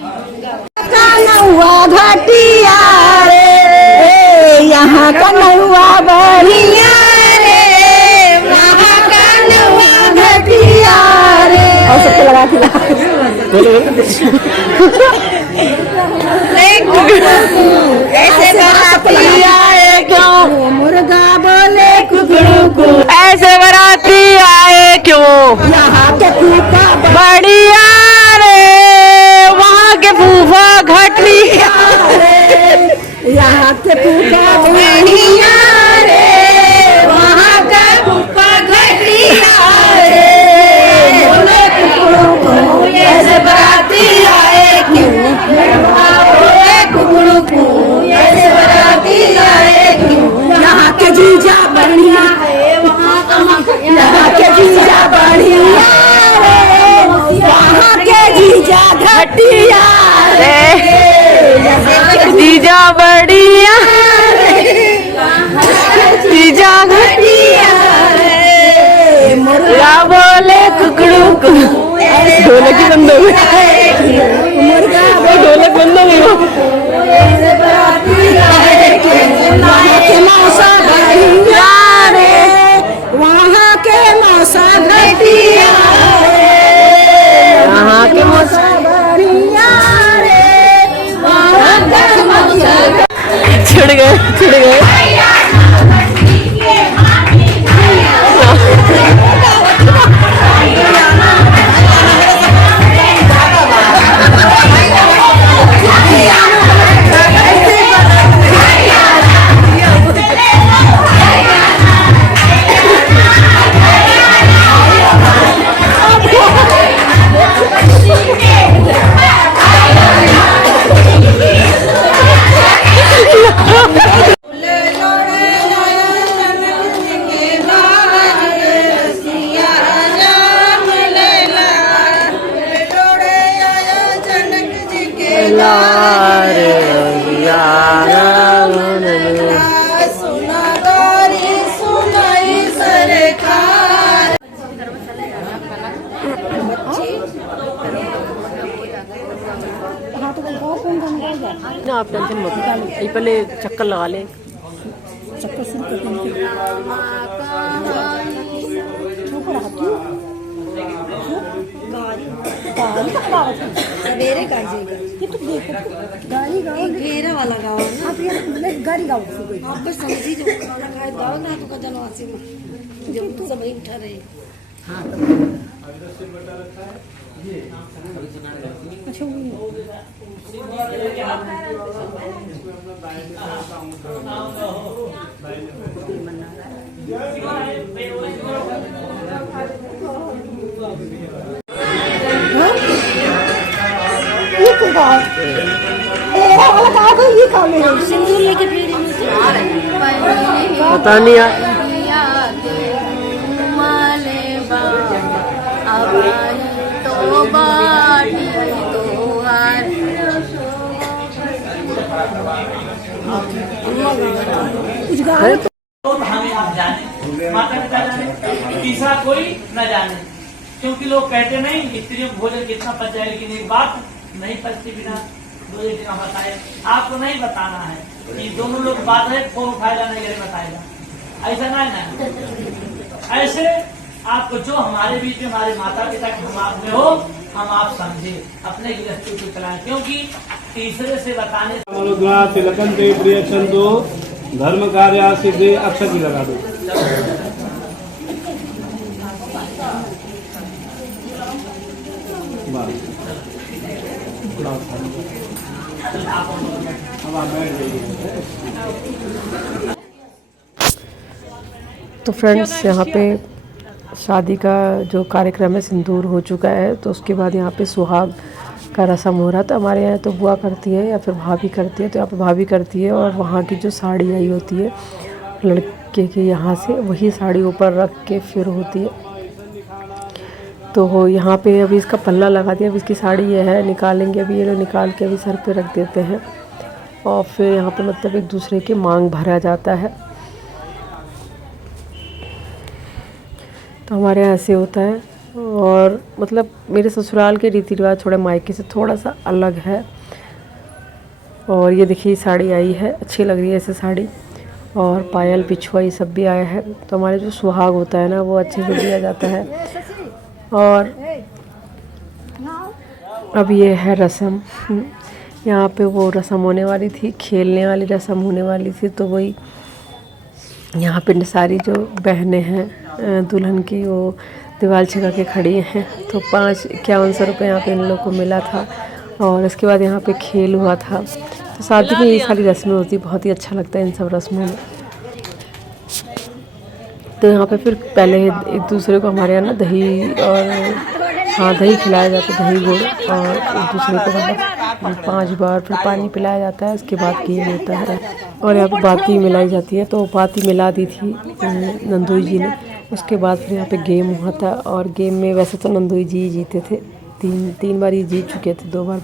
कन्हौआ घटिया रे, यहाँ कन्हौआ बढ़िया रे, वहाँ कन्हौआ घटिया रे। और सबको लगा ऐसे बराती आए क्यों, मुर्गा बोले कुकड़ू, ऐसे बराती आए क्यों, यहाँ के फूफा बढ़िया रे, वहाँ के फूफा घटिया रे, यहाँ के फूफा बढ़िया रे, वहाँ का फूफा घटिया रे। बोले कुकड़ू को ऐसे बराती आए क्यों, बोले कुकड़ू को ऐसे बराती आए क्यों, यहाँ के जीजा बढ़िया है, वहाँ यहाँ के जीजा बढ़िया रे, वहाँ के जीजा घटिया रे, जीजा बढ़िया जीजा घटिया रे, मुर्गा बोले कुकड़ू को, ढोलक की बंद हो गई, मुर्गा ढोलक बंद हो गई, वहाँ के मौसा बढ़िया रे, वहाँ के मौसा घटिया रे, वहाँ के मौसा बढ़िया रे, वहाँ के मौसा छिड़ गए ना, आप टेंशन मत लो, पहले चक्कर लगा ले, चक्कर शुरू कर देंगे। सवेरे गाड़ी जाएगा, ये तो देखो गाड़ी गाओ, घेरा वाला गाओ ना, आप ये गाड़ी गाओ, आप बस समझी जो खाना खाए गाओ ना, तो का जनवासी में जब सब वही उठा रहे। हाँ अच्छा पता नहीं यार, हमें आप जाने, माता पिता जाने, तीसरा कोई न जाने, क्योंकि लोग कहते नहीं स्त्रियों को भोजन कितना पच जाए, लेकिन एक बात नहीं पचती बिना दो एक बताए। आपको नहीं बताना है कि दोनों लोग बात है, फोन उठाएगा नहीं करे बताएगा, ऐसा ना है ना। ऐसे आपको जो हमारे बीच में हमारे माता पिता के हम आप में हो, हम आप समझे अपने गृहस्थी को चलाएं, क्योंकि तीसरे से बताने तिलकन दे प्रिय चंदो धर्म कार्य सिद्धि अक्षर लगा दो। तो फ्रेंड्स, यहाँ पे शादी का जो कार्यक्रम है सिंदूर हो चुका है, तो उसके बाद यहाँ पे सुहाग का रस्म हो रहा था। हमारे यहाँ तो बुआ करती है या फिर भाभी करती है, तो यहाँ पे भाभी करती है, और वहाँ की जो साड़ी आई होती है लड़के के यहाँ से, वही साड़ी ऊपर रख के फिर होती है। तो यहाँ पे अभी इसका पल्ला लगा दिया, अभी इसकी साड़ी ये है, निकालेंगे अभी, ये लोग निकाल के अभी सर पे रख देते हैं, और फिर यहाँ पे मतलब एक दूसरे की मांग भरा जाता है। तो हमारे यहाँ ऐसे होता है और मतलब मेरे ससुराल के रीति रिवाज थोड़े मायके से थोड़ा सा अलग है। और ये देखिए साड़ी आई है, अच्छी लग रही है ऐसे साड़ी, और पायल पिछुआ ये सब भी आया है। तो हमारे जो सुहाग होता है ना वो अच्छे से दिया जाता है। और अब ये है रस्म, यहाँ पे वो रस्म होने वाली थी, खेलने वाली रस्म होने वाली थी। तो वही यहाँ पे सारी जो बहनें हैं दुल्हन की वो दीवार छिका के खड़ी हैं। तो 5100 रुपये यहाँ पे इन लोगों को मिला था। और इसके बाद यहाँ पे खेल हुआ था। तो शादी में ये सारी रस्में होती, बहुत ही अच्छा लगता है इन सब रस्मों में। तो यहाँ पे फिर पहले एक दूसरे को हमारे यहाँ ना दही और हाँ दही खिलाया जाता है, दही गुड़, और एक दूसरे को मतलब 5 बार फिर पानी पिलाया जाता है। उसके बाद गेम होता है और यहाँ पे बाती मिलाई जाती है। तो बाती मिला दी थी नंदोई जी ने। उसके बाद फिर यहाँ पे गेम हुआ था। और गेम में वैसे तो नंदोई जी जीते थे, तीन बार ही जीत चुके थे, 2 बार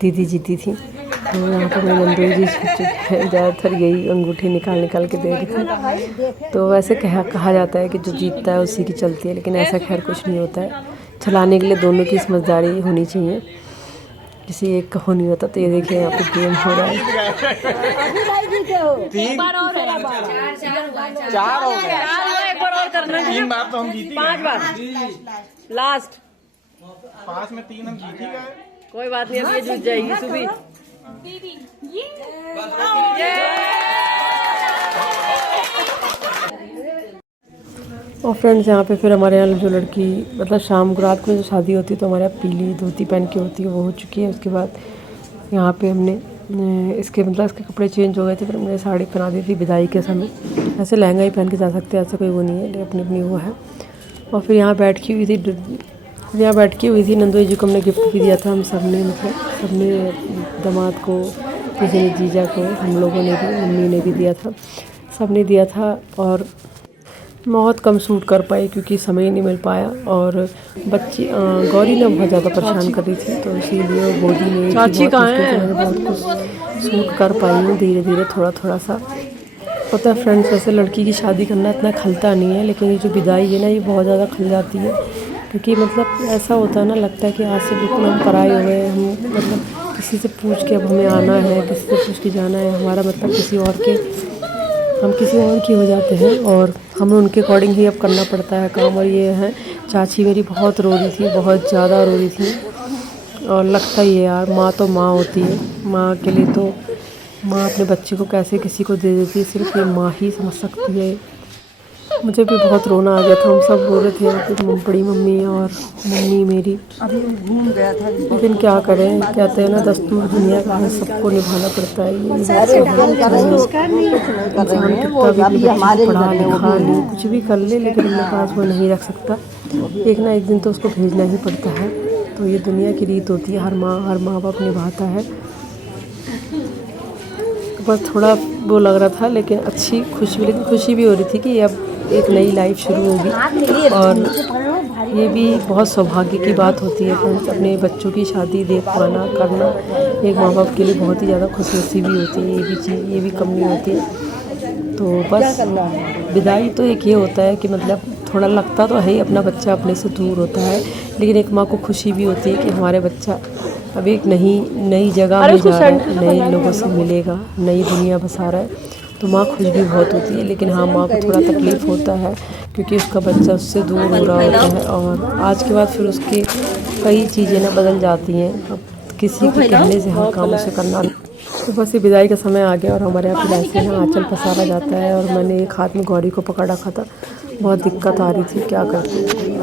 दीदी जीती थी। तो यहाँ पर मैं नंदोई जी जीत चुके हैं। ज़्यादातर यही अंगूठी निकाल के दे रही थी। तो वैसे कहा जाता है कि जो जीतता है उसी की चलती है, लेकिन ऐसा खैर कुछ नहीं होता है। चलाने के लिए दोनों की समझदारी होनी चाहिए, किसी एक का हो नहीं होता। तो ये देखिए यहाँ पे गेम हो रहा है। 3 बार तो हम जीती, 5 बार लास्ट 5 में 3 हम जीती गए। कोई बात नहीं, अब ये जीत जाएगी सुबह। और फ्रेंड्स यहाँ पे फिर हमारे यहाँ जो लड़की मतलब शाम को रात को जो शादी होती है तो हमारे यहाँ पीली धोती पहन के होती है, वो हो चुकी है। उसके बाद यहाँ पे हमने इसके कपड़े चेंज हो गए थे, फिर हमने साड़ी पहना दी थी विदाई के समय। ऐसे लहंगा ही पहन के जा सकते हैं, ऐसा कोई वो नहीं है, लेकिन अपनी अपनी वो है। और फिर यहाँ बैठ की हुई थी नंदोई जी को हमने गिफ्ट भी दिया था। हम सब ने मतलब सबने दामाद को, किसी ने जीजा को, हम लोगों ने भी, मम्मी ने भी दिया था, सब ने दिया था। और बहुत कम शूट कर पाई क्योंकि समय नहीं मिल पाया। और बच्ची गौरी ने बहुत ज़्यादा परेशान कर रही थी, तो इसीलिए गोदी में बहुत कुछ शूट कर पाई हूँ, धीरे धीरे थोड़ा सा। पता है फ्रेंड्स, वैसे लड़की की शादी करना इतना खलता नहीं है, लेकिन ये जो विदाई है ना ये बहुत ज़्यादा खल जाती है। क्योंकि मतलब ऐसा होता है ना, लगता है कि आज से बिल्कुल हम पराए हो गए, हम मतलब किसी से पूछ के अब हमें आना है, किसी से पूछ के जाना है, हमारा मतलब हम किसी और की हो जाते हैं और हमें उनके अकॉर्डिंग ही अब करना पड़ता है काम। और ये है चाची मेरी बहुत रो रही थी, बहुत ज़्यादा रो रही थी। और लगता ही है यार, माँ तो माँ होती है, माँ के लिए तो माँ अपने बच्चे को कैसे किसी को दे देती है, सिर्फ ये माँ ही समझ सकती है। मुझे भी बहुत रोना आ गया था, हम सब रो रहे थे, बड़ी मम्मी और मम्मी मेरी। घूम गया था, लेकिन क्या करें, कहते हैं ना दस्तूर दुनिया का है, सबको निभाना पड़ता है। पढ़ा लिखा नहीं कुछ भी कर ले, लेकिन अपने पास वो नहीं रख सकता, एक ना एक दिन तो उसको भेजना ही पड़ता है। तो ये दुनिया की रीत होती है, हर माँ बाप निभाता है। बस थोड़ा वो लग रहा था, लेकिन खुशी भी हो रही थी कि अब एक नई लाइफ शुरू होगी। और ये भी बहुत सौभाग्य की बात होती है फ्रेंड्स, अपने बच्चों की शादी देख पाना करना एक माँ बाप के लिए बहुत ही ज़्यादा खुशनसीबी होती है। ये भी कम नहीं होती है। तो बस विदाई तो एक ये होता है कि मतलब थोड़ा लगता तो है ही, अपना बच्चा अपने से दूर होता है, लेकिन एक माँ को खुशी भी होती है कि हमारे बच्चा अब एक नई जगह में जा रहा है, नए लोगों से मिलेगा, नई दुनिया बसा रहा है। तो माँ खुश भी बहुत होती है, लेकिन हाँ माँ को थोड़ा तकलीफ़ होता है क्योंकि उसका बच्चा उससे दूर हो रहा होता है। और आज के बाद फिर उसकी कई चीज़ें ना बदल जाती हैं, अब किसी के कहने से हर काम उसे करना। तो बस ये विदाई का समय आ गया और हमारे यहाँ फिर ऐसे ना आँचल पसारा जाता है। और मैंने एक हाथ में गौरी को पकड़ रखा था, बहुत दिक्कत आ रही थी, क्या करती,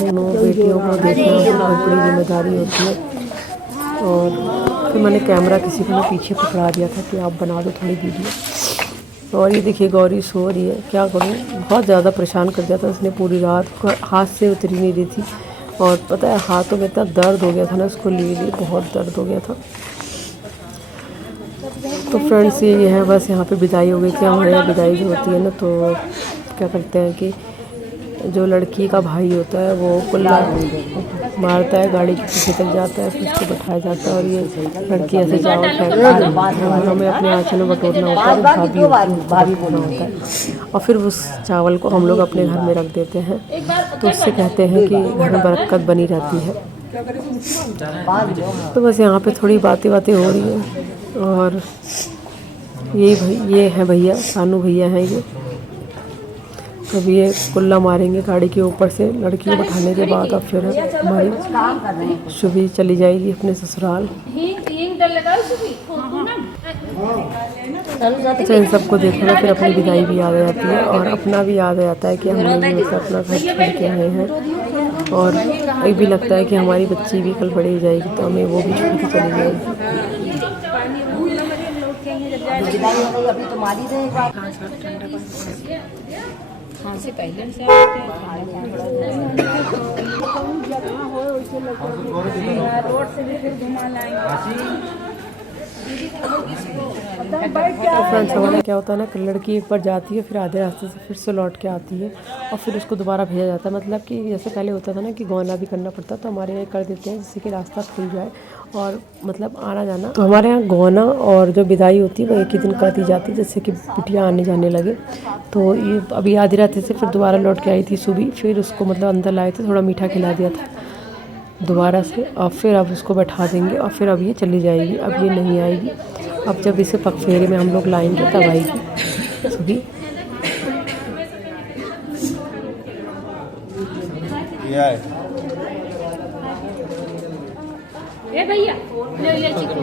दोनों बेटियों को देखना बहुत बड़ी जिम्मेदारी होती है। और फिर मैंने कैमरा किसी को पीछे पकड़ा दिया था कि आप बना दो थोड़ी वीडियो। और ये देखिए गौरी सो रही है, क्या करूँ, बहुत ज़्यादा परेशान कर दिया था उसने पूरी रात, हाथ से उतरी नहीं रही थी। और पता है हाथों में इतना दर्द हो गया था ना, उसको लिए बहुत दर्द हो गया था। तो फ्रेंड्स ये है, बस यहाँ पे विदाई हो गई थी। हमारे यहाँ विदाई जो होती है ना, तो क्या करते हैं कि जो लड़की का भाई होता है वो कुल्ला मारता है, गाड़ी के पीछे तक जाता है, फिर उसको बैठाया जाता है और ये लड़की ऐसे चावल फेंकती है। हमें अपने आँचल में बटोरना होता है, भाभी बोलना होता है, और फिर उस चावल को हम लोग अपने घर में रख देते हैं। तो उससे कहते हैं कि घर में बरकत बनी रहती है। तो बस यहाँ पे थोड़ी बातें हो रही हैं। और ये है भैया, सानू भैया हैं ये। अब ये कुल्ला मारेंगे गाड़ी के ऊपर से लड़की को बैठाने के बाद। अब फिर हमारी शुभी चली जाएगी अपने ससुराल। अच्छा, इन सबको देखना फिर अपनी विदाई भी याद आ जाती है और अपना भी याद आ जाता है कि हम लोग अपना घर छोड़ के आए हैं। और ये भी लगता है कि हमारी बच्ची भी कल बड़ी हो जाएगी तो हमें वो भी छोड़ के चली जाएगी। से पहले से रोड से भी फिर घुमा लाएंगे। फ्रेंड्स, हमारा क्या होता है ना कि लड़की एक बार जाती है, फिर आधे रास्ते से फिर से लौट के आती है और फिर उसको दोबारा भेजा जाता है। मतलब कि जैसे पहले होता था ना कि गौना भी करना पड़ता, तो हमारे यहाँ कर देते हैं जिससे कि रास्ता खुल जाए और मतलब आना जाना। तो हमारे यहाँ गौना और जो विदाई होती है वो एक ही दिन कर दी जाती है, जिससे कि बिटिया आने जाने लगे। तो ये अभी आधी रात से फिर दोबारा लौट के आई थी सुबह, फिर उसको मतलब अंदर लाए थे, थोड़ा मीठा खिला दिया था दोबारा से। और फिर अब उसको बैठा देंगे और फिर अब ये चली जाएगी। अब ये नहीं आएगी, अब जब इसे पगफेरे में हम लोग लाएंगे तब आएगी सुबह। ए भैया ले चिकू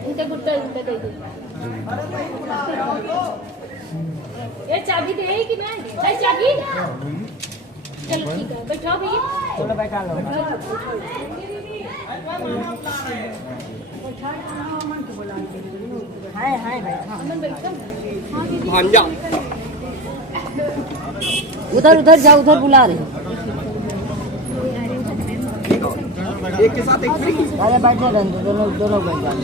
इनका गुट्टा दे दो। ये चाबी दे कि नहीं? चाबी चलो ठीक है, बैठाओ भैया। चलो बैठा लो। भांजा उधर जाओ, उधर बुला रहे। एक के साथ एक फ्री। अरे बैठे रहने दो, दोनों बैठ जाओ।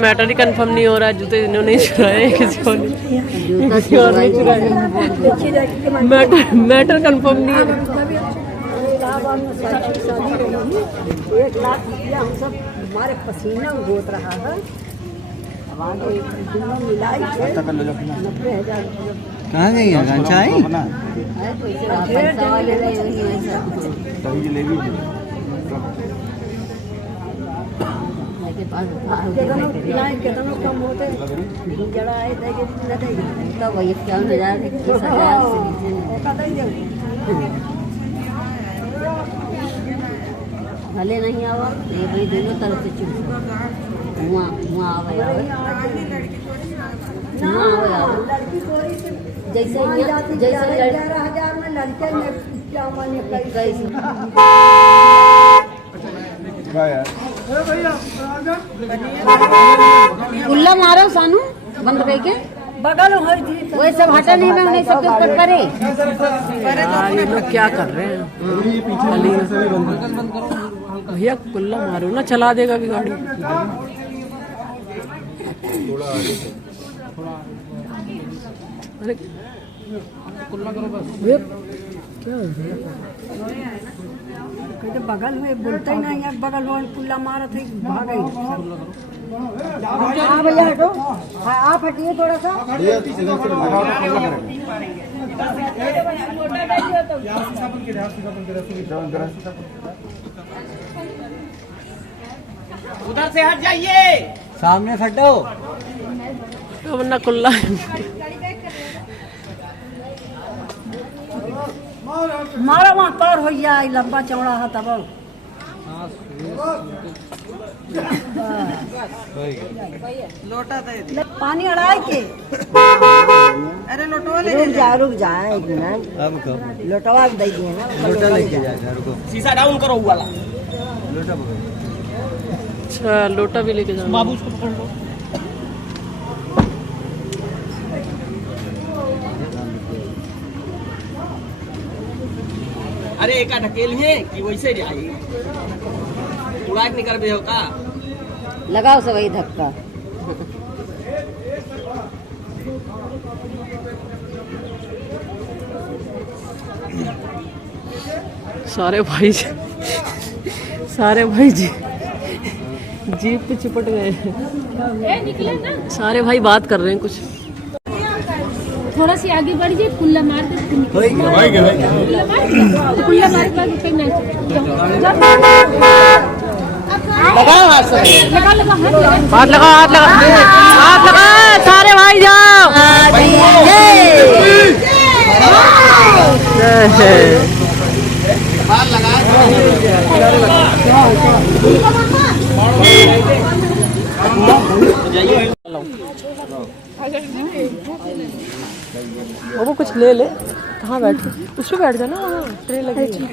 मैटर ही कंफर्म नहीं हो रहा, जूते इन्होंने चुराए किसी और ने चुराए। मैटर कंफर्म नहीं है। 1 लाख रुपया हम सब हमारे पसीना गोत रहा है। कहाँ गई है घंचाई? कितना कम होते जरा आए तब वही क्या भले नहीं आवा ये भाई दोनों तरफ से चुप जैसे 11,000 में लड़के में क्या माने उल्ला मारो सानू बंद करके बगल वो सब हटा नहीं, मैं उन्हें सबके ऊपर करे। ये लोग क्या कर रहे हैं? भैया कुल्ला मारो ना, चला देगा भी गाड़ी। अरे कुल्ला करो बस। भैया क्या तो बगल में बोलते ही नहीं, एक बगल में कुल्ला मारा थे, भाग गई। हाँ भैया हटो, आप हटिए थोड़ा सा। उधर से हट जाइए, सामने फटो वरना कुल्ला। मारा वहाँ पार हो गया, लंबा चौड़ा है तब लोटा दे पानी अड़ाई के अरे लोटवा ले रुक जा एक मिनट। अब कब लोटवा दे दिए ना, लोटा लेके जा रुको। शीशा डाउन करो वाला लोटा पकड़। अच्छा लोटा भी लेके जाना बाबू उसको पकड़ लो। अरे एक ढकेल है कि वैसे जाए उड़ा के निकल हो का लगाओ सब वही धक्का। सारे भाई जी जीप पे चिपट गए हैं। सारे भाई बात कर रहे हैं कुछ। थोड़ा सी आगे बढ़ जाए, कुल्ला मार के कुल्ला मार के लगाओ हाथ से हाथ लगा सारे भाई जाओ। वो कुछ ले ले। कहाँ बैठे? उस पे बैठ जाना, वहाँ ट्रे लगी है।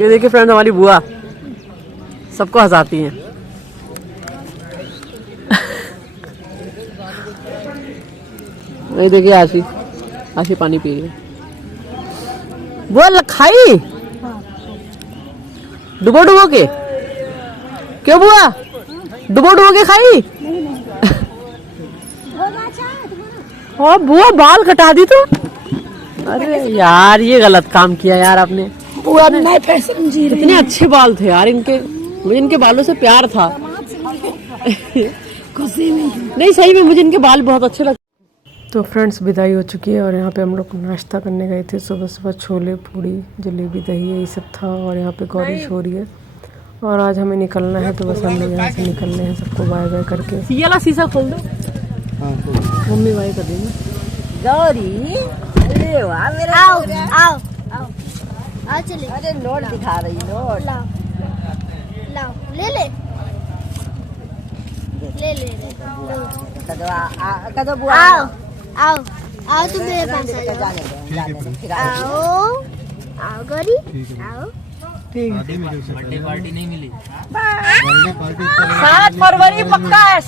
ये देखिए फ्रेंड, हमारी बुआ सबको हंसाती हैं। ये देखिए आशी पानी पी रही है। बुआ खाई डुबो के? क्यों बुआ डुबो के खाई? और बुआ बाल कटा दी तो? अरे यार ये गलत काम किया यार आपने। बुआ नए फैशन जी रही। इतने अच्छे बाल थे यार इनके, मुझे इनके बालों से प्यार था। खुशी नहीं सही में मुझे इनके बाल बहुत अच्छे लगते। तो फ्रेंड्स विदाई हो चुकी है और यहाँ पे हम लोग नाश्ता करने गए थे। सुबह छोले पूड़ी जलेबी दही यही सब था और यहाँ पे गौरिश हो रही है और आज हमें निकलना है, तो बस हम लोग यहाँ से निकल रहे हैं। सबको बाय बाय करके। ये वाला शीशा खोल दो। मम्मी बाय कर देंगे। गौरी अरे वाह मेरा आओ चले। अरे नोट दिखा रही नोट। लाओ ले कदो बुआ आओ तुम मेरे पास आओ गौरी आओ। बर्थडे पार्टी नहीं मिली। 7 फरवरी पक्का है।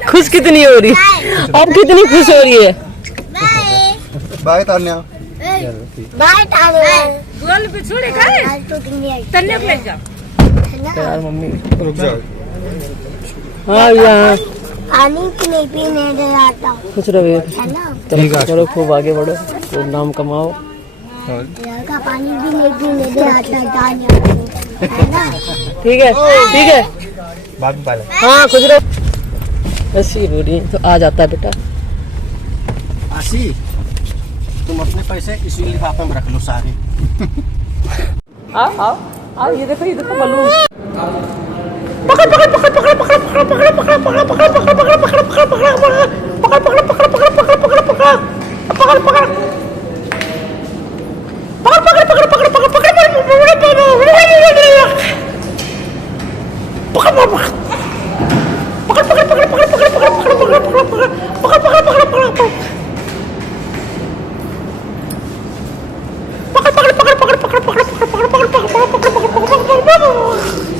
खुश कितनी हो रही? अब कितनी खुश हो रही है? बाय तान्या। बाय तान्या। बोल पे छोड़े गए तन्ने को ले जा। यार मम्मी रुक जाओ। हाँ यहाँ पानी नहीं पीने दे आता खुश रहो, है ना। चलो खूब आगे बढ़ो, खूब नाम कमाओ। का पानी भी नहीं पीने दे आता तान्या, है ना। ठीक है बाद में पाले। हाँ खुश रहो। ऐसी हो रही है तो आ जाता है बेटा। आशी तुम अपने पैसे इसी लिफाफे में रख लो सारे। आओ ये देखो बलून।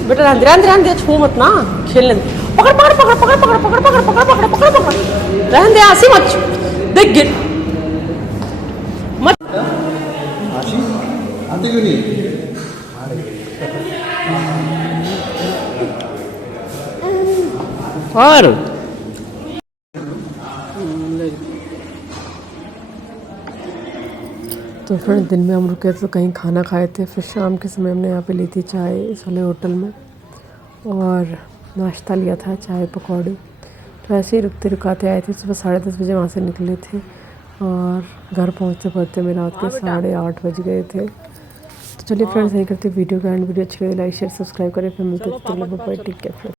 बेटा ध्यान दे, छू मत ना, खेलने दे। पकड़ रहने दे, आसी मत देख गिर मत। आशी आते क्यों नहीं? और तो फ्रेंड दिन में हम रुके तो कहीं खाना खाए थे, फिर शाम के समय हमने यहाँ पे ली थी चाय इस वाले होटल में और नाश्ता लिया था चाय पकौड़े। तो ऐसे ही रुकते आए थे। सुबह 10:30 बजे वहाँ से निकले थे और घर पहुँचते में रात के 8:30 बज गए थे। तो चलिए फ्रेंड्स यही करते वीडियो का एंड। वीडियो अच्छी लगी लाइक शेयर सब्सक्राइब करें। फिर मिलते हैं। Take care.